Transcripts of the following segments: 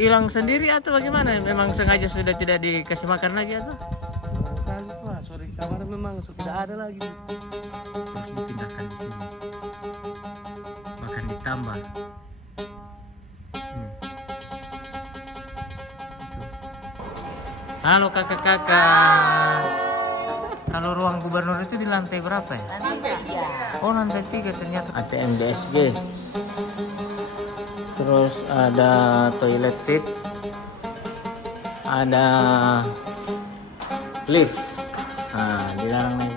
hilang sendiri atau bagaimana? Memang sengaja sudah tidak dikasih makan lagi atau? Kali Pak, sore kemarin memang sudah ada lagi. Terus dipindahkan di sini. Makan ditambah. Halo kakak-kakak. Kalau ruang gubernur itu di lantai berapa ya? Lantai 3. Oh lantai 3 ternyata. ATM BSG. Terus ada toilet fit. Ada lift. Nah, dilarang naik.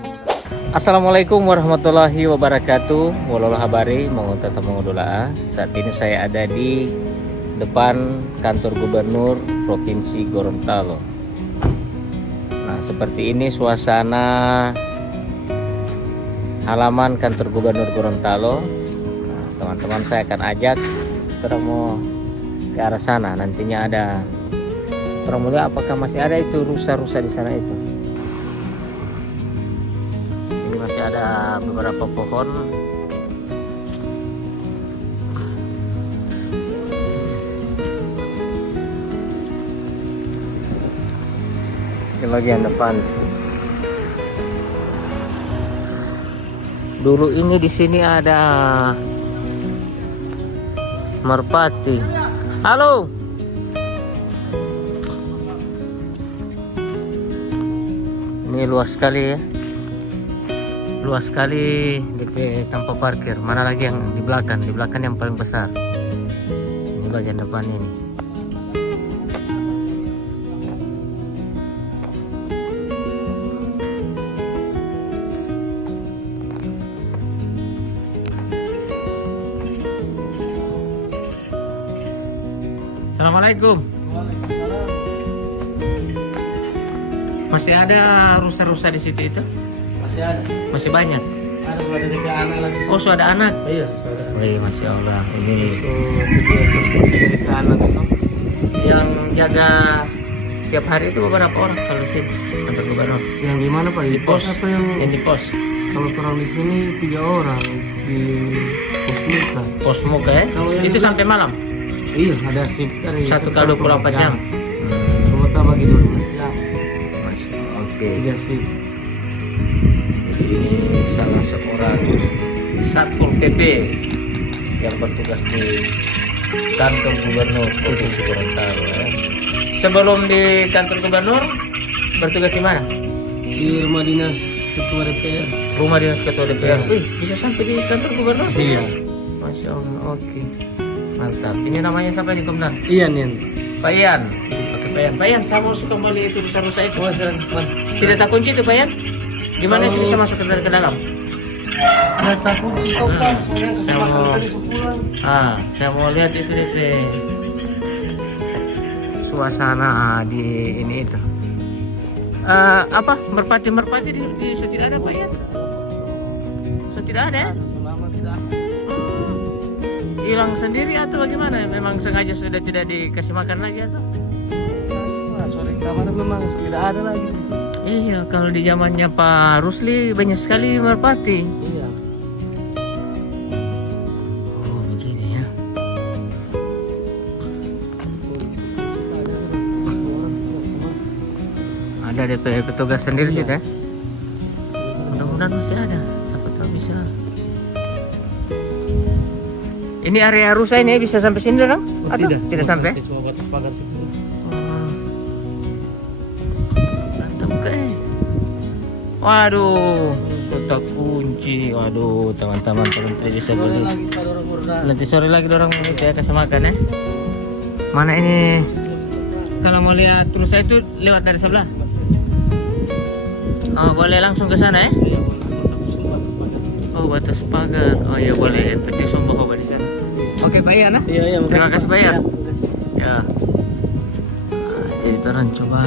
Assalamualaikum warahmatullahi wabarakatuh. Walau habari mau tetap mengudola. Saat ini saya ada di depan kantor gubernur Provinsi Gorontalo. Nah, seperti ini suasana halaman kantor gubernur Gorontalo. Nah, teman-teman saya akan ajak kita mau ke arah sana. Nantinya ada orang mulia, apakah masih ada itu rusa-rusa di sana itu? Sini masih ada beberapa pohon. Di bagian depan. Dulu ini di sini ada merpati. Halo. Ini luas sekali ya. Luas sekali DP tanpa parkir. Mana lagi yang di belakang? Di belakang yang paling besar. Ini bagian depan ini. Assalamualaikum. Masih ada rusa-rusa di situ itu? Masih ada. Masih banyak. Ada sudah ada anak lagi. Oh, sudah ada anak. Iya, sudah. Wih, masya Allah. Ini Dari ke anak itu. yang jaga tiap hari itu beberapa orang kalau di sini kantor gubernur. Yang di mana Pak? Di Pos. apa yang Yang di pos. kalau orang di sini 3 orang di pos muka. Pos muka ya. Kalau yang Itu di- sampai malam. Iya, ada sip dari 1 kali 24 jam. Cuma tak bagi 12 jam. Masya Allah. Oke. 3 sip. Jadi ini salah seorang Satpol PP yang bertugas di kantor gubernur Provinsi Gorontalo. Ya. Sebelum di kantor gubernur bertugas di mana? Di rumah dinas ketua DPR. Rumah dinas ketua DPR. Wih, bisa sampai di kantor gubernur? Iya. Masya Allah. Oke. Mantap. Ini namanya siapa nih Komandan? Iya nih. Pak Ian. Oke Pak Ian. Pak Ian, saya mau suka kembali itu rusa-rusa itu. Oh, silakan. Tidak tak kunci itu Pak Ian? Gimana itu bisa masuk ke dalam? Ada takut sih kau Pak. Soalnya Saya mau- kesempatan tadi pulang. Saya mau lihat itu DP suasana di ini itu. Apa merpati di tidak ada Pak Ian? Tidak ada ya? Selama tidak Hilang sendiri atau bagaimana? Memang sengaja sudah tidak dikasih makan lagi atau? Pak, sore kemarin memang tidak ada lagi. Iya, kalau di zamannya Pak Rusli banyak sekali merpati. Iya. Oh, begini ya. Ada DP petugas sendiri sih ya. Mudah-mudahan masih ada. Siapa tahu bisa. Ini area rusa ini bisa sampai sini dong? Atau tidak sampai? Cuma batas pagar situ. Oh. Mantap kayak. Waduh, sudah kunci. Waduh, teman-teman bisa Sore beli. lagi pada orang berdah. Nanti sore lagi dorong itu ya kasih makan ya. Mana ini? Kalau mau lihat terus saya itu lewat dari sebelah. Oh, boleh langsung ke sana ya? Iya, langsung batas pagar situ. Oh, batas pagar. Oh iya boleh. Penting sumpah kau di sana. Oke, Pak Ian. Iya, iya. Terima kasih, Pak Ian. Makasih. Ya. Nah, jadi terang coba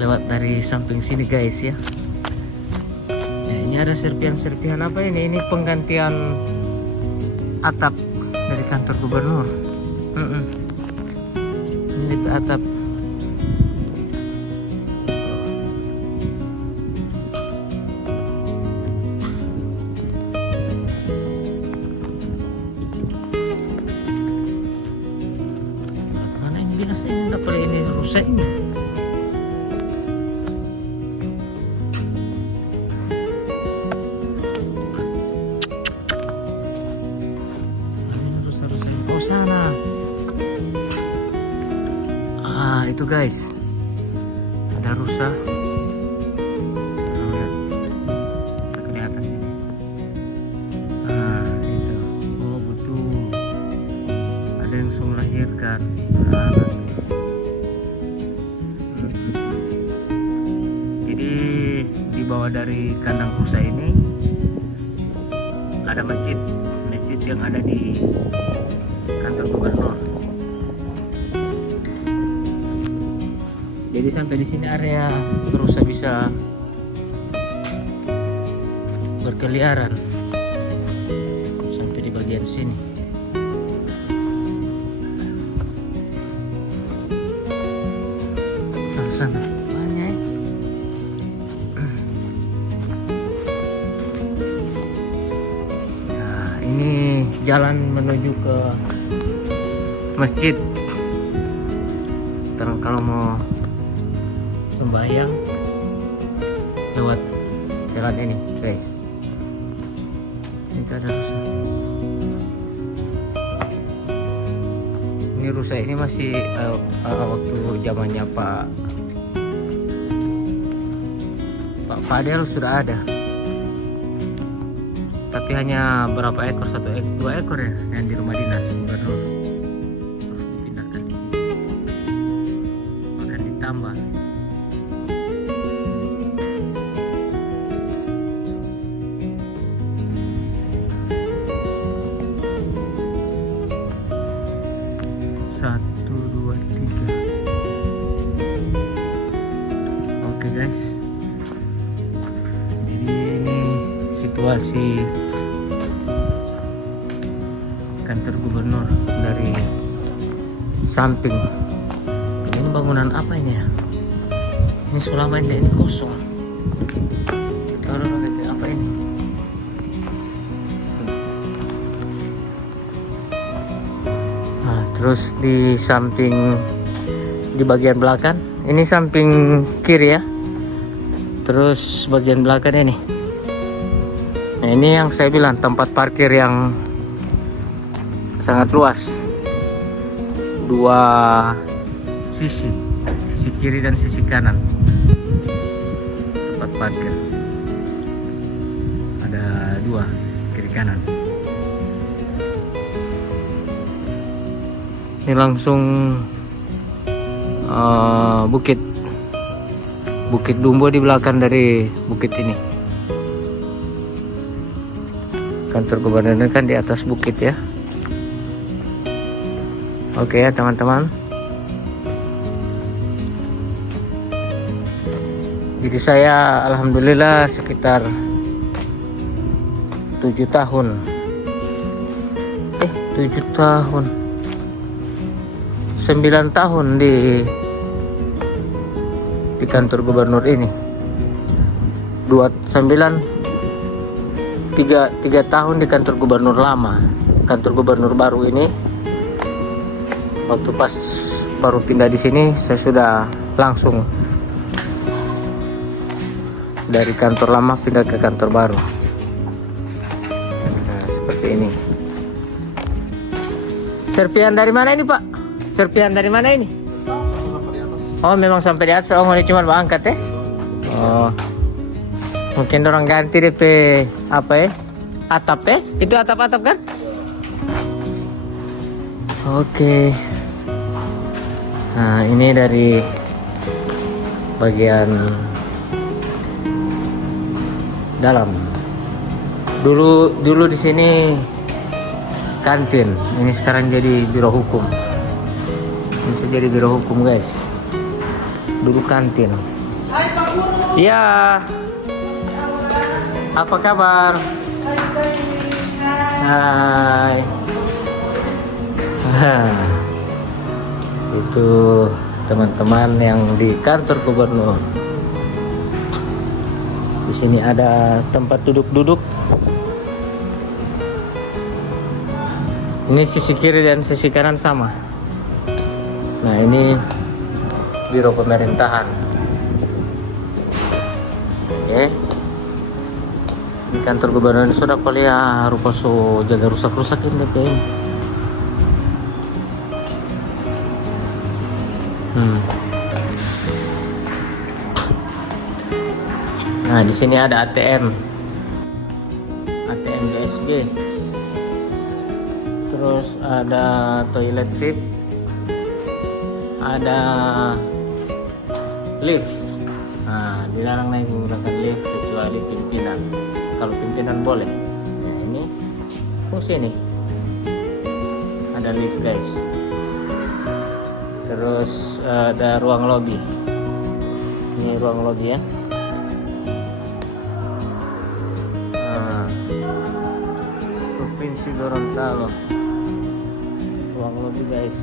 lewat dari samping sini guys ya. Ya, ini ada serpihan-serpihan apa ini? Ini penggantian atap dari kantor gubernur. Ini di atap. biasa ini udah pada ini rusak ini. Ini rusak-rusak di sana. Itu guys, ada rusa. Lihat, kelihatan ini. Itu. Oh betul. Ada yang sudah melahirkan anak. Jadi di bawah dari kandang rusa ini ada masjid yang ada di kantor gubernur. Jadi sampai di sini area rusa bisa berkeliaran sampai di bagian sini. Sana banyak. Nah, ini jalan menuju ke masjid. Kalau mau sembahyang lewat jalan ini guys. Itu ada rusa. Ini rusa ini masih waktu zamannya Pak Fadel sudah ada, tapi hanya berapa ekor, 2 ekor ya yang di rumah dinas gubernur, terus dipindahkan di sini, akan ditambah. Satu, dua, tiga. Oke guys, jadi ini situasi kantor gubernur dari samping. Ini bangunan apa ini ya? Ini selama ini kosong. Tahu apa ini? Nah, terus di samping, di bagian belakang, ini samping kiri ya. Terus bagian belakang ini. Nah, ini yang saya bilang tempat parkir yang sangat luas. 2 sisi kiri dan sisi kanan. Tempat parkir. Ada 2 kiri kanan. Ini langsung Bukit Dumbo di belakang dari bukit ini. Kantor gubernur kan di atas bukit ya. Oke ya teman-teman. Jadi saya alhamdulillah sekitar 7 tahun. 7 tahun. 9 tahun di kantor gubernur ini. 3 tahun di kantor gubernur lama. Kantor gubernur baru ini, waktu pas baru pindah di sini, saya sudah langsung dari kantor lama pindah ke kantor baru. Nah, seperti ini. Serpian dari mana ini, Pak? Serpian dari mana ini? Oh, memang sampai di atas. Oh, ini cuma angkat ya? Oh, mungkin orang ganti DP apa ya? Atap ya? Itu atap-atap kan? Oke. Nah, ini dari bagian dalam. Dulu di sini kantin. Ini sekarang jadi biro hukum. Ini sudah jadi biro hukum, guys. Dulu kantin. Hai Pak Guru. Iya. Apa kabar? Hai. Itu teman-teman yang di kantor gubernur. Di sini ada tempat duduk-duduk. Ini sisi kiri dan sisi kanan sama. Nah, ini biro pemerintahan. Oke. Di kantor gubernur sudah kuliah rupa so jaga rusak-rusak ini kayaknya. Nah, di sini ada ATM BSG. Terus ada toilet VIP, ada lift. Nah, dilarang naik menggunakan lift kecuali pimpinan. Kalau pimpinan boleh. Nah, ini fungsi nih. Ada lift, guys. Terus ada ruang lobby. Ini ruang lobby ya. Nah, Provinsi Gorontalo. Ruang lobby, guys.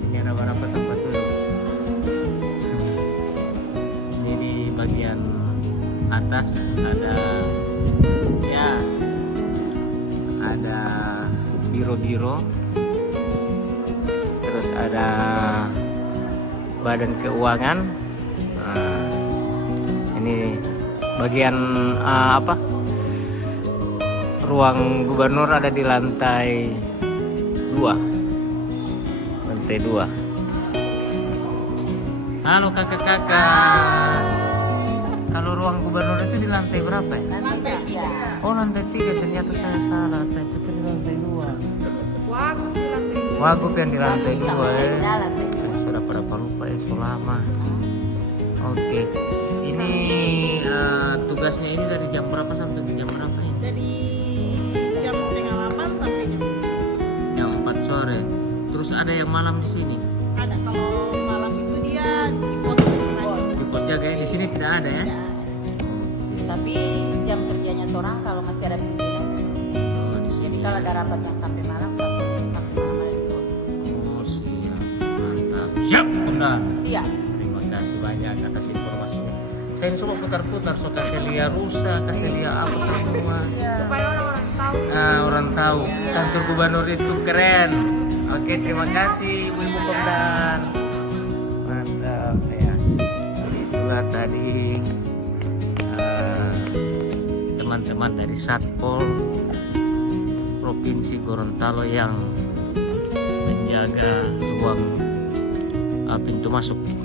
Sini ada beberapa tempat duduk. Ini di bagian atas ada ya, ada biro-biro. Terus ada badan keuangan. Nah, ini bagian apa? Ruang gubernur ada di lantai 2. Lantai 2. Halo kakak-kakak. Kalau ruang gubernur itu di lantai berapa ya? Lantai 3. Oh, lantai 3. Ternyata saya salah. Saya pikir di lantai 2. Wagub di lantai 2. Wagub yang di lantai 2 ya. Lantai 2. Sudah pada lupa ya, selama. Oke. Ini tugasnya ini dari jam berapa sampai ke jam berapa ini? Dari jam setengah 8 sampai Jam 4 sore. Terus ada yang malam di sini. ada. Kalau malam itu dia di pos lagi. Di pos jaga ya. Di sini tidak ada ya. Oke. Tapi jam kerjanya orang kalau masih ada pimpinan. Oh, di Jadi sini. kalau ada rapat yang sampai malam ada di pos. Oh, siap. Mantap. Siap, Komandan. Siap. Terima kasih banyak atas informasinya. Saya coba putar-putar, so kasih lihat rusak, kasih lihat apa semua. Supaya orang-orang tahu. Nah, orang tahu kantor gubernur itu keren. Oke, terima kasih Ibu Pemdan. Mantap ya. Itulah tadi teman-teman dari Satpol Provinsi Gorontalo yang menjaga ruang pintu masuk di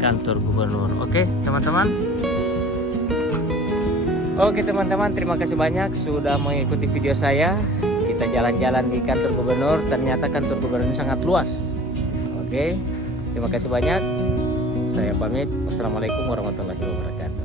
kantor gubernur. Oke, teman-teman. Oke, teman-teman, terima kasih banyak sudah mengikuti video saya. Kita jalan-jalan di kantor gubernur. Ternyata kantor gubernur sangat luas. Oke, terima kasih banyak. Saya pamit. Wassalamualaikum warahmatullahi wabarakatuh.